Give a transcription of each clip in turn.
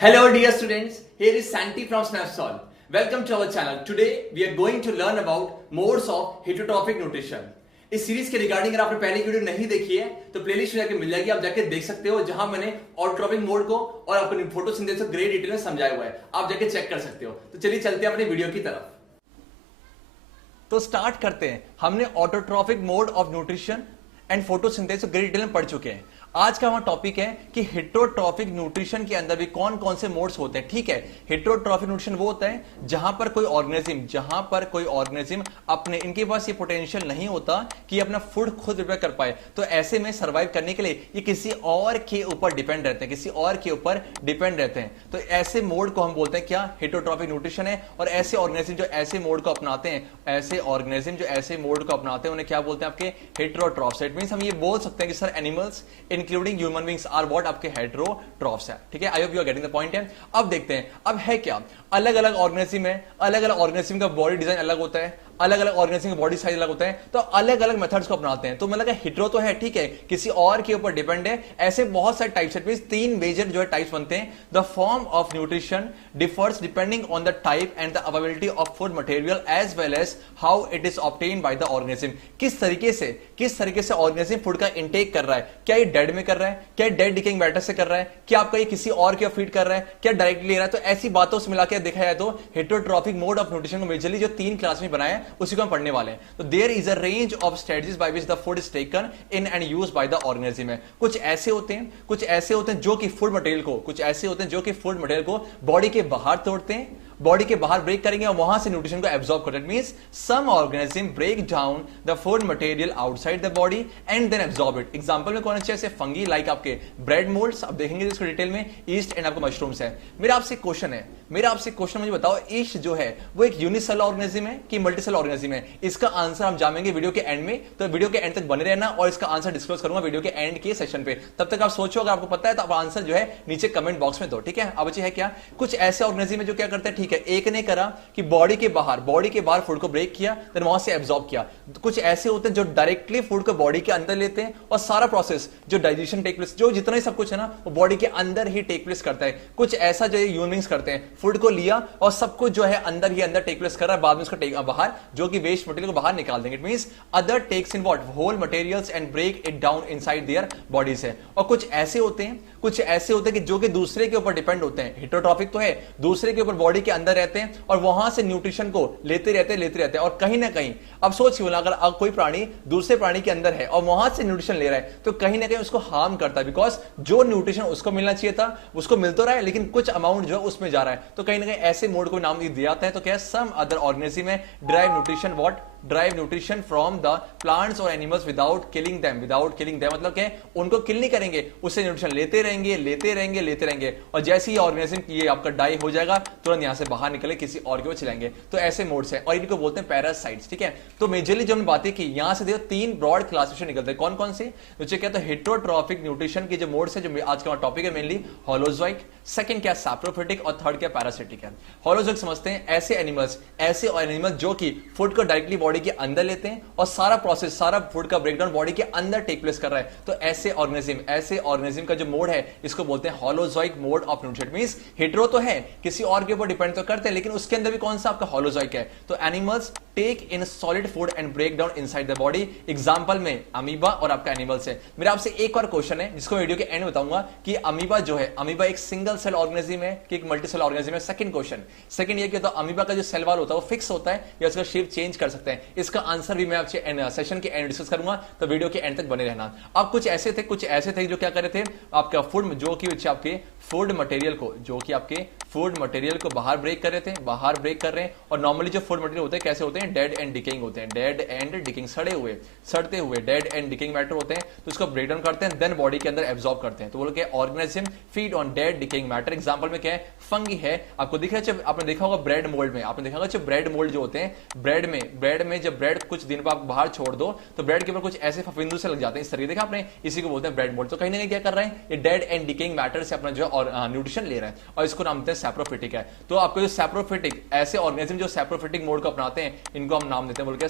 Hello dear students, here is Santi from Snapsol. Welcome to our channel. Today we are going to learn about modes of heterotrophic nutrition. इस series के regarding अगर आपने पहले video नहीं देखी है तो प्लेलिस्ट में जाके मिल जाएगी, आप जाके देख सकते हो, जहां मैंने ऑटोट्रोपिक मोड को और आपको फोटोसिंथेसिस को ग्रेट डिटेल में समझाया हुआ है, आप जाके चेक कर सकते हो। तो चलिए चलते हैं अपने वीडियो की तरफ। तो स्टार्ट करते हैं। हमने autotrophic mode of nutrition and photosynthesis great detail में पढ़ चुके हैं। आज का हमारा टॉपिक है कि हेटेरोट्रॉफिक न्यूट्रिशन के अंदर भी कौन कौन से मोड्स होते हैं। ठीक है, हेटेरोट्रॉफिक न्यूट्रिशन वो होता है जहां पर कोई ऑर्गेनिज्म अपने, इनके पास ये पोटेंशियल नहीं होता कि अपना फूड खुद प्रिपेयर कर पाए, तो ऐसे में सर्वाइव करने के लिए ये किसी और के ऊपर डिपेंड रहते हैं, तो ऐसे मोड को हम बोलते हैं क्या, हेटेरोट्रॉफिक न्यूट्रिशन है। और ऐसे ऑर्गेनिज्म जो ऐसे मोड को अपनाते हैं उन्हें क्या बोलते हैं, आपके हेटेरोट्रॉफ्स। इट मींस हम ये बोल सकते हैं कि sir animals including human beings are what, आपके हेटेरोट्रॉफ्स है। ठीक है, I hope you are getting the point है। अब देखते हैं अब है क्या, अलग अलग ऑर्गेनिज्म है, अलग अलग ऑर्गेनिज्म का बॉडी डिजाइन अलग होता है, अलग अलग ऑर्गेनिज्म का बॉडी साइज अलग होता है, तो अलग अलग मेथड्स को अपनाते हैं। तो मतलब हेटेरो तो है, ठीक है, किसी और के ऊपर डिपेंड है, ऐसे बहुत सारे टाइप्स है। तीन मेजर जो है टाइप्स बनते हैं। The form of nutrition differs depending on the type and the availability of food material as well as how it is obtained by the organism. किस तरीके से ऑर्गेनिज्म फूड का इंटेक कर रहा है, क्या ये डेड में कर रहा है, क्या डेड डिकेइंग मैटर से कर रहा है, क्या आपका ये किसी और के फीड कर रहा है, क्या डायरेक्टली ले रहा है। तो ऐसी बातों से मिला के देखा जाए तो हेटेरोट्रॉफिक मोड ऑफ न्यूट्रिशन को मेजरली जो 3 क्लास में बनाया है उसी को हम पढ़ने वाले हैं। तो there is a range of strategies by which the food is taken in and used by the organism है। कुछ ऐसे होते हैं जो कि फूड मटेरियल को बॉडी के बाहर तोड़ते हैं, बॉडी के बाहर ब्रेक करेंगे और वहां से न्यूट्रिशन को एब्सॉर्ब करते हैं। Means some organism break down the food material outside the body and then absorb it. Example में कौन से जैसे फंगी लाइक आपके ब्रेड मोल्ड्स, आप देखेंगे इसको डिटेल में, ईस्ट एंड आपको मशरूम्स है। मेरा आपसे क्वेश्चन मुझे बताओ, ईस्ट जो है वो एक यूनिसेल ऑर्गेनिज्म है कि मल्टीसेल ऑर्गेनिज्म है? इसका आंसर हम जानेंगे वीडियो के एंड में, तो वीडियो के एंड तक बने रहना और इसका आंसर डिस्क्लोज करूंगा वीडियो के एंड के सेशन पे। तब तक आप सोचो, अगर आपको पता है तो आप आंसर जो है नीचे कमेंट बॉक्स में दो। ठीक है, अब है क्या, कुछ ऐसे ऑर्गेनिज्म है जो क्या करते हैं, ठीक है, एक ने करा कि बॉडी के बाहर फूड को ब्रेक किया, देन वहां से एब्सॉर्ब किया। कुछ ऐसे होते हैं जो डायरेक्टली फूड को बॉडी के अंदर लेते हैं और सारा प्रोसेस जो डाइजेशन टेक प्लेस, जो जितना ही सब कुछ है ना, वो बॉडी के अंदर ही टेक प्लेस करता है। कुछ ऐसा जो ह्यूमन बीइंग्स करते हैं, फूड को लिया और सब कुछ जो है अंदर ही अंदर टेक प्लेस कर रहा है, बाद में उसको बाहर जो कि वेस्ट मटेरियल को बाहर निकाल देंगे। It means other takes in what, whole materials and break it down inside their bodies है। और कुछ ऐसे होते हैं कि जो कि दूसरे के ऊपर डिपेंड होते हैं, हेटेरोट्रॉफिक तो है, दूसरे के ऊपर बॉडी के अंदर रहते हैं और वहां से न्यूट्रिशन को लेते रहते हैं और कहीं ना कहीं, अब सोचिए अगर कोई प्राणी दूसरे प्राणी के अंदर है और वहां से न्यूट्रिशन ले रहा है तो कहीं ना कहीं उसको हार्म करता है, बिकॉज जो न्यूट्रिशन उसको मिलना चाहिए था उसको मिल तो रहा है लेकिन कुछ अमाउंट जो है उसमें जा रहा है। तो कहीं ना कहीं ऐसे मोड को नाम दिया जाता है। तो क्या, सम अदर ऑर्गेनिज्म में drive nutrition from the plants और एनिमल्स विदाउट किलिंग देम। मतलब क्या, उनको किल नहीं करेंगे, उससे न्यूट्रिशन लेते रहेंगे और जैसे ही ऑर्गेनिज्म ये आपका डाई हो जाएगा तुरंत यहां से बाहर निकले किसी और के वो चलाएंगे। तो ऐसे मोड्स हैं और इनको बोलते हैं पैरासाइट्स। ठीक है, तो मेजरली जो हमने बातें की यहां से देखो 3 ब्रॉड क्लासिफिकेशन निकलते हैं। कौन कौन से, तो क्या, तो हेटेरोट्रॉफिक न्यूट्रिशन के जो मोड्स है, जो आज का टॉपिक है मेनली होलोजोइक, सेकंड क्या सैप्रोफिटिक और थर्ड क्या पैरासिटिक है। होलोजोइक समझते हैं ऐसे एनिमल्स जो कि फूड को डायरेक्टली बॉडी के अंदर लेते हैं और सारा प्रोसेस, सारा फूड का ब्रेकडाउन बॉडी के अंदर टेक प्लेस कर रहा है। तो ऐसे ऑर्गेनिज्म का जो मोड है इसको बोलते हैं holozoic mode of nutrition. Means hetero तो है, किसी और के ऊपर डिपेंड तो करते हैं, लेकिन उसके अंदर भी कौन सा आपका होलोजोइक है। तो animals take in solid food and break down inside the body. Example में अमीबा और आपका एनिमल्स है। मेरा आपसे एक और क्वेश्चन है जिसको वीडियो के एंड बताऊंगा कि अमीबा जो है, अमीबा एक सिंगल सेल ऑर्गेनिज्म है कि एक मल्टी सेल ऑर्गेनिज्म है। सेकंड ये कि तो अमीबा का जो सेल वॉल होता है वो फिक्स होता है या उसका शेप चेंज कर सकते हैं। इसका आंसर भी मैं आपसे सेशन के एंड डिस्कस करूंगा, तो वीडियो के एंड तक बने रहना। अब कुछ ऐसे थे जो क्या कर रहे थे, आपका फूड जो कि आपके फूड मटेरियल को बाहर ब्रेक कर रहे हैं और नॉर्मली जो फूड मटेरियल होते हैं कैसे होते हैं, डेड एंड डिकेइंग, सड़ते हुए डेड एंड डिकेइंग मैटर होते हैं। तो उसको ब्रेक डाउन करते हैं, देन बॉडी के अंदर एब्सॉर्ब करते हैं। तो वो लोग organism feed on dead decaying matter. Example में क्या है, फंगी है, आपको दिख रहा है, आपने देखा होगा ब्रेड मोल्ड में, जो ब्रेड मोल्ड जो होते हैं, ब्रेड में में जब ब्रेड कुछ दिन बाद बाहर छोड़ दो तो ब्रेड के ऊपर कुछ ऐसे फफिंदू से लग जाते हैं, इस तरीके देखा आपने, इसी को बोलते हैं ब्रेड मोल्ड। तो कहीं ना कहीं क्या कर रहे हैं, ये डेड एंड डिकेइंग मैटर से अपना जो न्यूट्रिशन ले रहा है, और इसको नाम देते हैं सैप्रोफिटिक है। तो आपको जो सैप्रोफिटिक, ऐसे ऑर्गेनिज्म जो सैप्रोफिटिक मोड को अपनाते हैं, इनको हम नाम देते हैं बोल के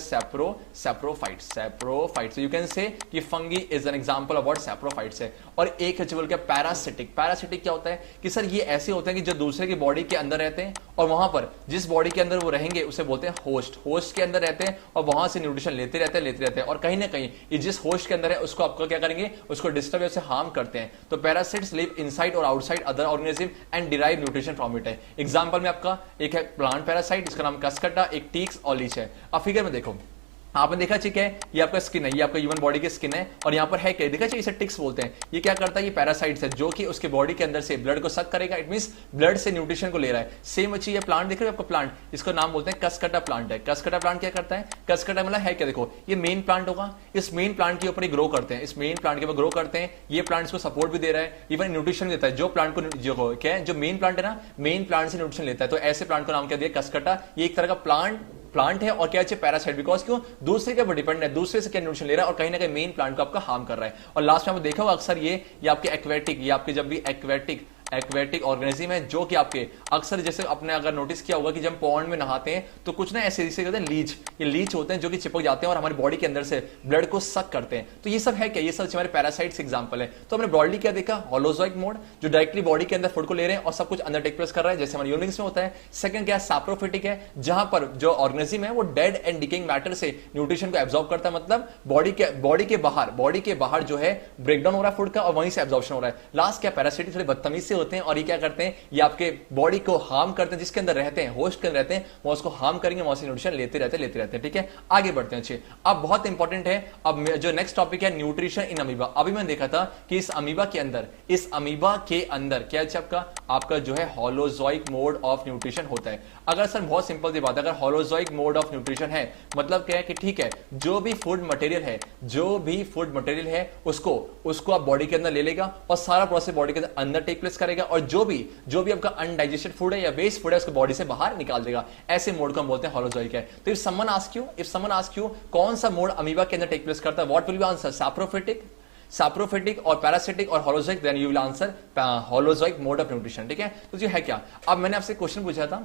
सैप्रोफाइट्स। यू कैन से कि fungi is an example of what saprophytes है। और एक है बोल के पैरासिटिक। पैरासिटिक क्या होता है कि सर ये ऐसे होते हैं कि जो दूसरे की बॉडी के अंदर रहते हैं और वहां पर जिस बॉडी के अंदर वो रहेंगे उसे बोलते हैं होस्ट। होस्ट के अंदर रहते हैं और वहां से न्यूट्रिशन लेते रहते हैं और कहीं ना कहीं ये जिस होस्ट के अंदर है उसको आपको क्या करेंगे, उसको डिस्टर्ब या उसे हार्म करते हैं। तो पैरासिट्स लिव इनसाइड और outside other organism and derive nutrition from it है। एग्जांपल में आपका एक है प्लांट पैरासाइट, इसका नाम कसकट्टा, एक टीक्स और लीच है। अब फिगर में देखो, आपने देखा ठीक है, ये आपका स्किन है, ये आपका ह्यूमन बॉडी की स्किन है, और यहाँ पर है क्या, देखा चाहिए, इसे टिक्स बोलते हैं। ये क्या करता है, ये पैरासाइट्स है जो कि उसके बॉडी के अंदर से ब्लड को सक करेगा, इट मींस ब्लड से न्यूट्रिशन को ले रहा है। सेम अच्छी ये प्लांट देख रहे हो आपको, प्लांट, इसको नाम बोलते हैं कसकट्टा प्लांट है। कसकट्टा प्लांट क्या करता है, कसकट्टा मतलब है क्या, देखो ये मेन प्लांट होगा, इस मेन प्लांट के ऊपर ही ग्रो करते हैं, इस मेन प्लांट के ऊपर ग्रो करते हैं। ये प्लांट इसको सपोर्ट भी दे रहा है, इवन न्यूट्रिशन देता है। जो प्लांट को जो क्या है, जो मेन प्लांट है ना, मेन प्लांट से न्यूट्रिशन लेता है। तो ऐसे प्लांट को नाम क्या दिया, कसकट्टा। ये एक तरह का प्लांट है और क्या है, पैरासाइट, बिकॉज क्यों, दूसरे के ऊपर डिपेंड है, दूसरे से क्या न्यूट्रिशन ले रहा है और कहीं ना कहीं मेन प्लांट को आपका हार्म कर रहा है। और लास्ट में आपने देखा होगा अक्सर ये आपके एक्वेटिक, ये आपके जब भी एक्वेटिक ऑर्गेनिज्म है जो कि आपके अक्सर, जैसे आपने अगर नोटिस किया होगा कि जब पॉन्ड में नहाते हैं तो कुछ ना ऐसे जैसे कहते हैं लीच, ये लीच होते हैं जो कि चिपक जाते हैं और हमारी बॉडी के अंदर से ब्लड को सक करते हैं। तो ये सब है क्या, ये सब हमारे पैरासाइट्स एग्जांपल है। तो हमने ब्रॉडली क्या देखा, होलोजोइक मोड जो डायरेक्टली बॉडी के अंदर फूड को ले रहे हैं और सब कुछ अंदर टेक प्लेस कर रहा है, जैसे हमारे ह्यूमन में होता है। सेकंड क्या, सैप्रोफिटिक है, जहां पर जो ऑर्गेनिज्म है वो डेड एंड डिकेइंग मैटर से न्यूट्रिशन को एब्जॉर्ब करता है, मतलब बॉडी के बाहर जो है ब्रेकडाउन हो रहा है फूड का और वहीं से एब्जॉर्प्शन हो रहा है। लास्ट क्या, पैरासिटिक थोड़े बदतमीज से होते हैं और ये क्या करते हैं, ये आपके बॉडी को हार्म करते हैं, जिसके अंदर रहते हैं, होस्ट के अंदर रहते हैं, वो उसको हार्म करेंगे, वहां से न्यूट्रिशन लेते रहते हैं। ठीक है, आगे बढ़ते हैं। अच्छे, अब बहुत इंपॉर्टेंट है, अब जो नेक्स्ट टॉपिक है न्यूट्रिशन इन अमीबा। अभी मैंने देखा था कि इस अमीबा के अंदर क्या है आपका जो है होलोजोइक मोड ऑफ न्यूट्रिशन होता है। अगर सर बहुत सिंपल सी बात है, अगर होलोजोइक मोड ऑफ न्यूट्रिशन है मतलब क्या है कि ठीक है, जो भी फूड मटेरियल है उसको आप बॉडी के अंदर ले लेगा और सारा प्रोसेस बॉडी के अंदर टेक प्लेस करेगा, और जो भी आपका अनडाइजेस्टेड फूड है या वेस्ट फूड है उसको बॉडी से बाहर निकाल देगा। ऐसे मोड को हम बोलते हैं होलोजोइक है। तो इफ समवन आस्क यू कौन सा मोड अमीबा के अंदर टेक प्लेस करता है, what will be answer, saprophytic और पैरासिटिक और holozoic, then you will answer holozoic mode of nutrition. ठीक है, तो ये है क्या, अब मैंने आपसे क्वेश्चन पूछा था,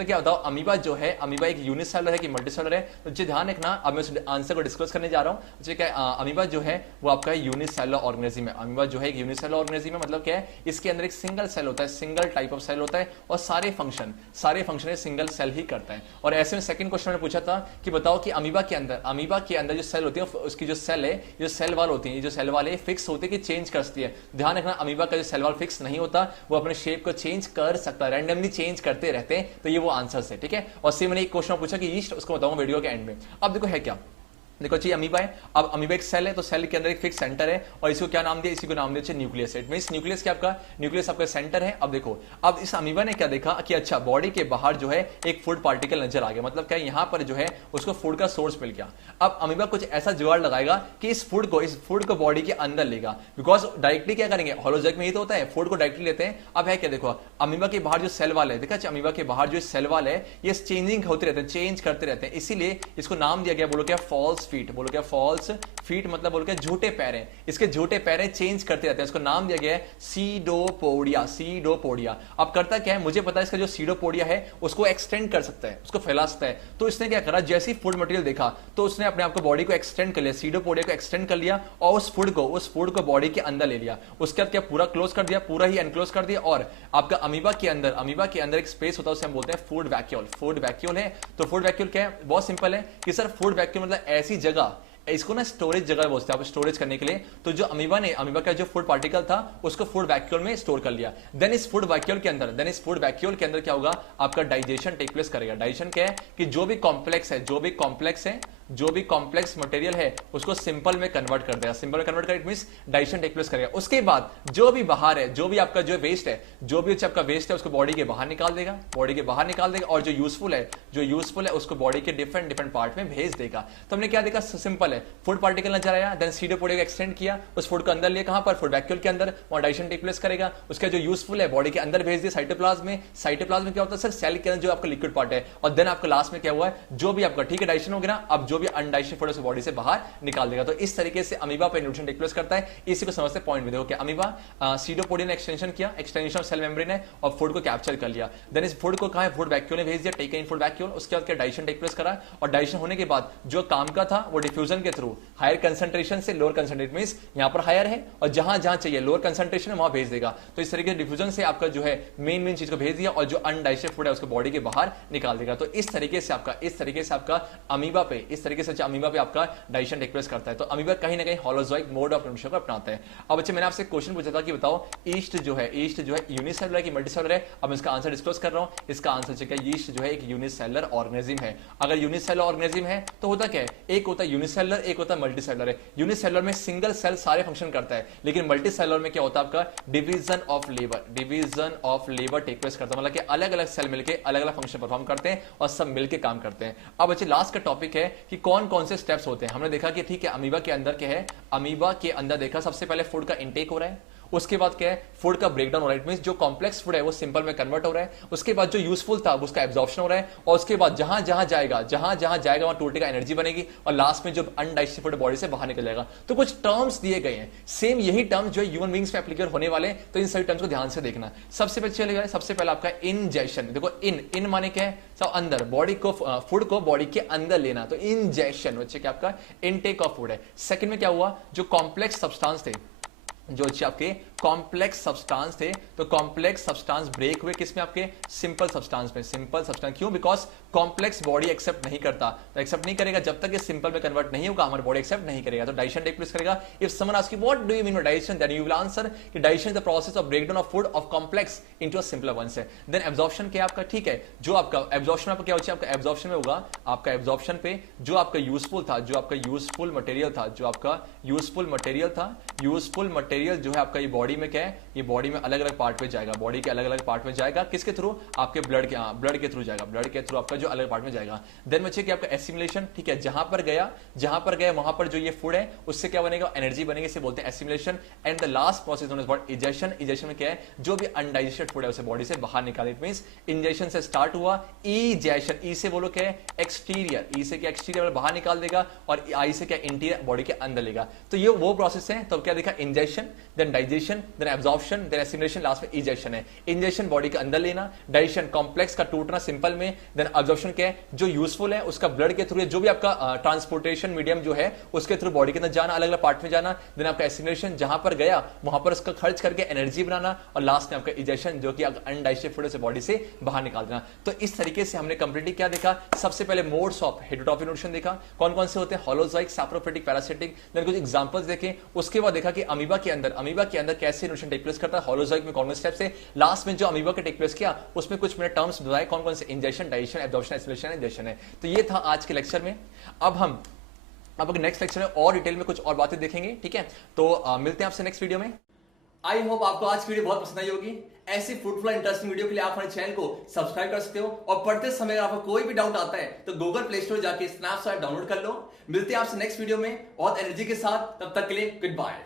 क्या बताओ अमीबा जो है, अमीबा एक यूनिसेलुलर है कि मल्टीसेलुलर है, तो जी ध्यान रखना, अब मैं उस आंसर को डिस्कस करने जा रहा हूं। ठीक है, अमीबा जो है वो आपका यूनिसेलुलर ऑर्गेनिज्म है। अमीबा जो है एक यूनिसेलुलर ऑर्गेनिज्म है, मतलब क्या है, इसके अंदर एक सिंगल सेल होता है, सिंगल टाइप ऑफ सेल होता है और सारे फंक्शन सिंगल सेल ही करता है। और ऐसे में सेकंड क्वेश्चन मैंने पूछा था कि बताओ कि अमीबा के अंदर जो सेल होती है, उसकी जो सेल है, जो सेल वाल होती है, जो सेल वाले फिक्स होते कि चेंज कर सकती है। ध्यान रखना, अमीबा का जो सेल वॉल फिक्स नहीं होता, वो अपने शेप को चेंज कर सकता है, रैंडमली चेंज करते रहते हैं। तो ये वो आंसर है। ठीक है, और सेम मैंने एक क्वेश्चन पूछा कि ईस्ट, उसको बताऊंगा वीडियो के एंड में। अब देखो है क्या, देखो चाहिए अमीबा है, अब अमीबा एक सेल है, तो सेल के अंदर एक फिक्स सेंटर है और इसको क्या नाम दिया, इसी को नाम दिया न्यूक्लियस। इट मींस न्यूक्लियस क्या आपका सेंटर है। अब देखो, अब इस अमीबा ने क्या देखा कि अच्छा बॉडी के बाहर जो है एक फूड पार्टिकल नजर आ गया, मतलब क्या यहां पर जो है उसको फूड का सोर्स मिल गया। अब अमीबा कुछ ऐसा जुगाड़ लगाएगा कि इस फूड को बॉडी के अंदर लेगा, बिकॉज डायरेक्टली क्या करेंगे, होलोजोइक में ही तो होता है, फूड को डायरेक्टली लेते हैं। अब है क्या, देखो अमीबा के बाहर जो सेल वाल है, देखा अमीबा के बाहर जो सेल वाल है ये चेंजिंग होते रहते हैं, चेंज करते रहते हैं, इसीलिए इसको नाम दिया गया, बोलो क्या, फॉल्स फीट मतलब बोल के झूठे पैर हैं, इसके झूठे पैर चेंज करते रहते हैं, इसको नाम दिया गया है सीडोपोडिया। अब करता क्या है, मुझे पता है इसका जो सीडोपोडिया है उसको एक्सटेंड कर सकता है, उसको फैला सकता है। तो इसने क्या करा, जैसी फूड मटेरियल देखा तो उसने अपने आप को बॉडी को एक्सटेंड कर लिया, सीडोपोडिया को एक्सटेंड कर लिया और उस फूड को बॉडी के अंदर ले लिया। उसके बाद क्या पूरा क्लोज कर दिया, पूरा ही एनक्लोज कर दिया। और आपका अमीबा के अंदर एक स्पेस होता है, उसे हम बोलते हैं फूड वैक्यूल है। तो फूड वैक्यूल क्या है, बहुत सिंपल है कि सर फूड वैक्यूल मतलब ऐसी जगह, इसको ना स्टोरेज जगह बोलते हैं आप, स्टोरेज करने के लिए। तो जो अमीबा का जो फूड पार्टिकल था उसको फूड वैक्यूल में स्टोर कर लिया। देन इस फूड वैक्यूल के अंदर क्या होगा, आपका डाइजेशन टेक प्लेस करेगा। डाइजेशन क्या है कि जो भी कॉम्प्लेक्स है जो भी कॉम्प्लेक्स मटेरियल है उसको सिंपल में कन्वर्ट कर देगा। सिंपल में कन्वर्ट कर it means digestion take place करेगा। उसके बाद जो भी बाहर है, जो भी आपका जो वेस्ट है, जो भी आपका वेस्ट है उसको बॉडी के बाहर निकाल देगा, बॉडी के बाहर निकाल देगा, और जो यूजफुल है उसको बॉडी के डिफरेंट डिफरेंट पार्ट में भेज देगा। तो हमने क्या देखा, सिंपल है, फूड पार्टिकल नजर आया, देन सीडोपोडी को एक्सटेंड किया, उस फूड को अंदर लिया, कहां पर, फूड वैक्यूल के अंदर, वहां डाइजेशन टेक प्लेस करेगा। उसका जो यूजफुल है बॉडी के अंदर भेज दिया साइटोप्लाज्म में। साइटोप्लाज्म में क्या होता है सर, सेल के अंदर जो आपका लिक्विड पार्ट है, और देन आपका लास्ट में क्या हुआ है, जो भी आपका ठीक है डाइजेशन हो गया ना, अब जो भी अनडाइजेस्टेड फूड है बॉडी से बाहर निकाल देगा। तो इस तरीके से अमीबा पे न्यूट्रिशन टेक प्लेस करता है। इसी को समझते पॉइंट में देखो कि अमीबा सीडोपोडी ने एक्सटेंशन किया, एक्सटेंशन ऑफ सेल मेम्ब्रेन है, और फूड को कैप्चर कर लिया। देन इस फूड को कहां है, फूड वैक्यूल ने भेज दिया, टेक इन फूड वैक्यूल। उसके बाद क्या डाइजेशन टेक प्लेस करा, और डाइजेशन होने के बाद जो काम का था वो डिफ्यूजन के थ्रू हायर कंसंट्रेशन से लोअर कंसंट्रेशन मींस यहां पर हायर है और जहां जहां चाहिए लोअर कंसंट्रेशन है वहां भेज देगा। तो इस तरीके से डिफ्यूजन से आपका जो है मेन चीज को भेज दिया, और जो अनडाइजेस्टेड फूड है उसको बॉडी के बाहर निकाल देगा। तो इस तरीके से आपका अमीबा पे आपका डाइजेशन टेक प्लेस करता है। तो अमीबा कहीं ना कहीं होलोजोइक मोड ऑफ न्यूट्रिशन को अपनाता है। अब बच्चे मैंने आपसे क्वेश्चन पूछा था कि बताओ ईस्ट जो है यूनिसेलुलर की मल्टीसेलुलर है। अब इसका आंसर डिस्क्लोज कर रहा हूं। इसका आंसर क्या, ईस्ट जो है एक यूनिसेलुलर ऑर्गेनिज्म है। अगर यूनिसेलुलर ऑर्गेनिज्म है तो होता क्या है, एक होता है यूनिसेलुलर, एक होता है मल्टीसेलुलर है। यूनिसेलुलर में सिंगल सेल सारे फंक्शन करता है, लेकिन मल्टीसेलुलर में क्या होता है आपका division of labour take place करता है। मतलब कि अलग अलग सेल मिलकर अलग अलग फंक्शन परफॉर्म करते हैं और सब मिलकर काम करते हैं। अब बच्चे लास्ट का टॉपिक है कि कौन कौन से स्टेप्स होते हैं। हमने देखा कि ठीक है अमीबा के अंदर क्या है, अमीबा के अंदर देखा सबसे पहले फूड का इंटेक हो रहा है, उसके बाद क्या है फूड का ब्रेकडाउन हो रहा है, मींस जो कॉम्प्लेक्स फूड है वो सिंपल में कन्वर्ट हो रहा है। उसके बाद जो यूजफुल था उसका एब्जॉर्प्शन हो रहा है, और उसके बाद जहां जहां जाएगा वहां टूटेगा, एनर्जी बनेगी, और लास्ट में जो अनडाइजेस्टेड फूड बॉडी से बाहर निकल जाएगा। तो कुछ टर्म्स दिए गए हैं, सेम यही टर्म्स जो ह्यूमन बींग्स में एप्लीकेबल होने वाले, तो इन सभी टर्म्स को ध्यान से देखना। सबसे पहले आपका इंजेक्शन, देखो इन माने क्या है, सब अंदर बॉडी को फूड को बॉडी के अंदर लेना, तो इंजेक्शन बच्चे क्या आपका इनटेक ऑफ फूड है। सेकंड में क्या हुआ, जो कॉम्प्लेक्स सब्सटेंस थे, जो आपके कॉम्प्लेक्स सब्सटेंस थे, तो कॉम्प्लेक्स सब्सटेंस ब्रेक हुए किसमें, आपके सिंपल सब्सटेंस में। सिंपल सब्सटेंस क्यों, बिकॉज कॉम्प्लेक्स बॉडी एक्सेप्ट नहीं करता, तो एक्सेप्ट नहीं करेगा जब तक ये सिंपल में कन्वर्ट नहीं होगा, हमारी बॉडी एक्सेप्ट नहीं करेगा। तो डाइजेशन टेक प्लेस करेगा। If someone ask you what do you mean by digestion, then you will answer कि digestion is the process of breakdown of food of complex into a simpler ones है। Then absorption क्या आपका, ठीक है, जो आपका absorption आपका क्या होता है, आपका एब्जॉर्प्शन में होगा, आपका एब्जॉर्प्शन पे जो आपका यूजफुल मटेरियल जो है आपका ये बॉडी में क्या है, ये बॉडी में अलग अलग पार्ट में जाएगा, बॉडी के अलग अलग पार्ट में जाएगा, किसके थ्रू, आपके ब्लड के थ्रू जाएगा, ब्लड के थ्रू आपका जो अलग पार्ट में जाएगा। देन बच्चे कि आपका एसिमिलेशन, ठीक है, जहां पर गया वहां पर जो ये फूड है उससे क्या बनेगा, एनर्जी बनेगी, इसे बोलते हैं assimilation. And the last process known as what, egestion. Egestion में क्या है, जो भी अनडाइजेस्टेड फूड है उसे बॉडी से बाहर निकाले। इट मींस इंजेशन से स्टार्ट हुआ, इजेशन, ई से बोलो क्या है, एक्सटीरियर, ई से क्या एक्सटीरियर बाहर निकाल देगा, और आई से क्या इंटीरियर बॉडी के अंदर लेगा। तो ये वो प्रोसेस है। तो क्या देखा, ingestion, then digestion, then absorption, then assimilation, last में इजेक्शन है। इंजेक्शन बॉडी के अंदर लेना, डाइजेशन कॉम्प्लेक्स का टूटना सिंपल में, देन एब्जॉर्प्शन क्या है, जो यूजफुल है उसका ब्लड के थ्रू, जो भी आपका ट्रांसपोर्टेशन मीडियम जो है उसके थ्रू बॉडी के अंदर जाना, अलग अलग पार्ट में जाना। देन आपका एसिमिलेशन, जहां पर गया वहां पर उसका खर्च करके एनर्जी बनाना, और लास्ट में आपका इजेक्शन, जो कि अनडाइजेस्टेड फूड से बॉडी से बाहर निकाल देना। तो इस तरीके से हमने कंप्लीटली क्या देखा, सबसे पहले मोड्स ऑफ हेटेरोट्रॉफिक न्यूट्रिशन देखा, कौन कौन से होते हैं, होलोजोइक, सैप्रोफिटिक, पैरासिटिक। देन कुछ एग्जांपल्स देखे, उसके बाद देखा कि अमीबा के अंदर कैसे न्यूट्रिशन टेक प्लेस करता है, होलोजोइक में कौन कौन से स्टेप्स है, लास्ट में जो अमीबा के टेक प्लेस किया उसमें कुछ मैंने टर्म्स बताए, कौन कौन से, injection, digestion, absorption, assimilation, injection है। तो ये था आज के लेक्चर में। अब नेक्स्ट लेक्चर में और डिटेल में कुछ और बातें देखेंगे, ठीक है। तो मिलते हैं आपसे नेक्स्ट वीडियो में। आई होप आपको आज की वीडियो बहुत पसंद आई होगी। ऐसी फ्रूटफुल इंटरेस्टिंग वीडियो के लिए आप हमारे चैनल को सब्सक्राइब कर सकते हो, और पढ़ते समय अगर आपको कोई भी डाउट आता है तो गूगल प्ले स्टोर जाके स्नैप्स ऐप डाउनलोड कर लो। मिलते हैं आपसे नेक्स्ट वीडियो में बहुत एनर्जी के साथ, तब तक के लिए गुड बाय।